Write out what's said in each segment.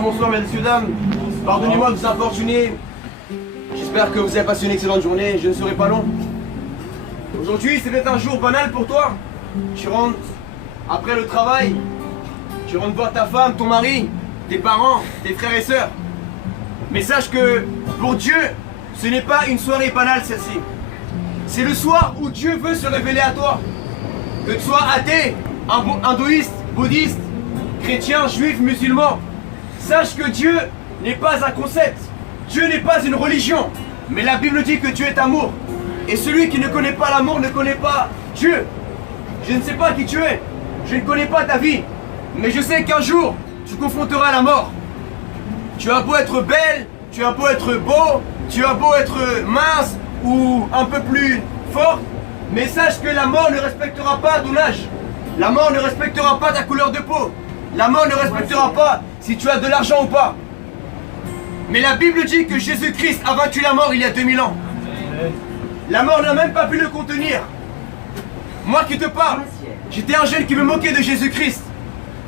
bonsoir, messieurs, dames. Pardonnez-moi de vous importuner. J'espère que vous avez passé une excellente journée. Je ne serai pas long. Aujourd'hui, c'est peut-être un jour banal pour toi. Tu rentres après le travail. Tu rentres voir ta femme, ton mari, tes parents, tes frères et sœurs. Mais sache que pour Dieu, ce n'est pas une soirée banale celle-ci. C'est le soir où Dieu veut se révéler à toi. Que tu sois athée, hindouiste, bouddhiste, chrétien, juif, musulman. Sache que Dieu n'est pas un concept. Dieu n'est pas une religion. Mais la Bible dit que Dieu est amour. Et celui qui ne connaît pas l'amour ne connaît pas Dieu. Je ne sais pas qui tu es. Je ne connais pas ta vie. Mais je sais qu'un jour, tu confronteras la mort. Tu as beau être belle, tu as beau être beau, tu as beau être mince ou un peu plus fort, mais sache que la mort ne respectera pas ton âge. La mort ne respectera pas ta couleur de peau. La mort ne respectera pas si tu as de l'argent ou pas. Mais la Bible dit que Jésus-Christ a vaincu la mort il y a 2000 ans. La mort n'a même pas pu le contenir. Moi qui te parle, j'étais un jeune qui me moquait de Jésus-Christ.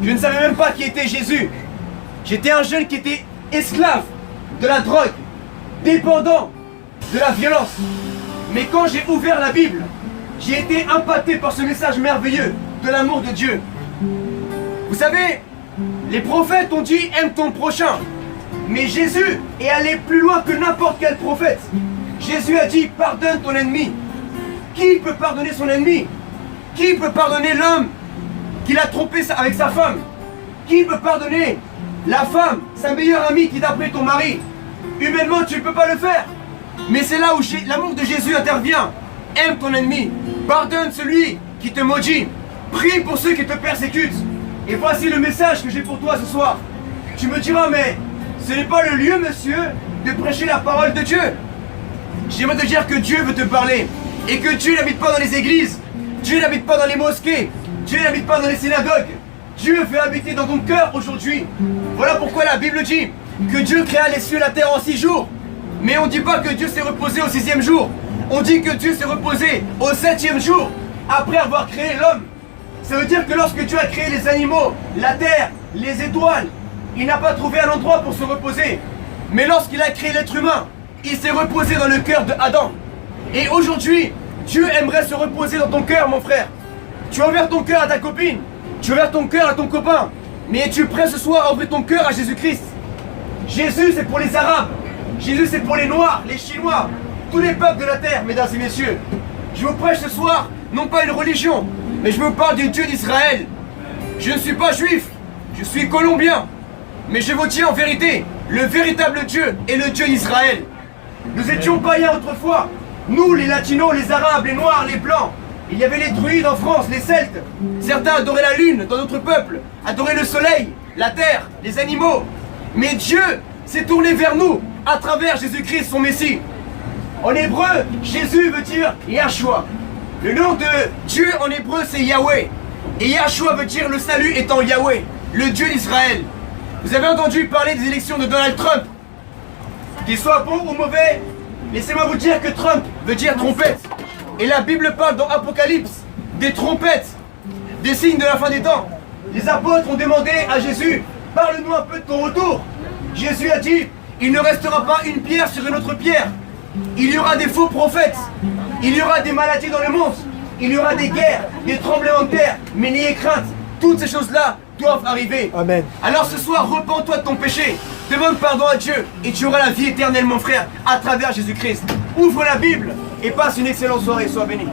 Je ne savais même pas qui était Jésus. J'étais un jeune qui était esclave de la drogue, dépendant de la violence. Mais quand j'ai ouvert la Bible, j'ai été impacté par ce message merveilleux de l'amour de Dieu. Vous savez, les prophètes ont dit « aime ton prochain ». Mais Jésus est allé plus loin que n'importe quel prophète. Jésus a dit « pardonne ton ennemi ». Qui peut pardonner son ennemi? Qui peut pardonner l'homme qu'il a trompé avec sa femme? Qui peut pardonner la femme, sa meilleure amie qui t'a pris ton mari? Humainement, tu ne peux pas le faire. Mais c'est là où l'amour de Jésus intervient. Aime ton ennemi. Pardonne celui qui te maudit. Prie pour ceux qui te persécutent. Et voici le message que j'ai pour toi ce soir. Tu me diras, mais ce n'est pas le lieu, monsieur, de prêcher la parole de Dieu. J'aimerais te dire que Dieu veut te parler. Et que Dieu n'habite pas dans les églises. Dieu n'habite pas dans les mosquées. Dieu n'habite pas dans les synagogues. Dieu veut habiter dans ton cœur aujourd'hui. Voilà pourquoi la Bible dit que Dieu créa les cieux et la terre en 6 jours. Mais on ne dit pas que Dieu s'est reposé au 6e jour. On dit que Dieu s'est reposé au 7e jour, après avoir créé l'homme. Ça veut dire que lorsque Dieu a créé les animaux, la terre, les étoiles, il n'a pas trouvé un endroit pour se reposer. Mais lorsqu'il a créé l'être humain, il s'est reposé dans le cœur d'Adam. Et aujourd'hui, Dieu aimerait se reposer dans ton cœur, mon frère. Tu as ouvert ton cœur à ta copine, tu as ouvert ton cœur à ton copain, mais es-tu prêt ce soir à ouvrir ton cœur à Jésus-Christ? Jésus, c'est pour les Arabes. Jésus, c'est pour les Noirs, les Chinois, tous les peuples de la terre, mesdames et messieurs. Je vous prêche ce soir, non pas une religion, mais je vous parle du Dieu d'Israël. Je ne suis pas juif, je suis colombien. Mais je vous dis en vérité, le véritable Dieu est le Dieu d'Israël. Nous étions païens autrefois. Nous, les Latinos, les Arabes, les Noirs, les Blancs. Il y avait les druides en France, les Celtes. Certains adoraient la lune dans notre peuple, adoraient le soleil, la terre, les animaux. Mais Dieu s'est tourné vers nous à travers Jésus-Christ, son Messie. En hébreu, Jésus veut dire Yahshua. Le nom de Dieu en hébreu, c'est Yahweh. Et Yahshua veut dire le salut étant Yahweh, le Dieu d'Israël. Vous avez entendu parler des élections de Donald Trump. Qu'il soit bon ou mauvais, laissez-moi vous dire que Trump veut dire trompette. Et la Bible parle dans Apocalypse des trompettes, des signes de la fin des temps. Les apôtres ont demandé à Jésus, parle-nous un peu de ton retour. Jésus a dit, il ne restera pas une pierre sur une autre pierre. Il y aura des faux prophètes. Il y aura des maladies dans le monde. Il y aura des guerres, des tremblements de terre. Mais n'ayez crainte, toutes ces choses-là doivent arriver. Amen. Alors ce soir, repens-toi de ton péché. Demande pardon à Dieu et tu auras la vie éternelle, mon frère, à travers Jésus-Christ. Ouvre la Bible et passe une excellente soirée. Sois béni.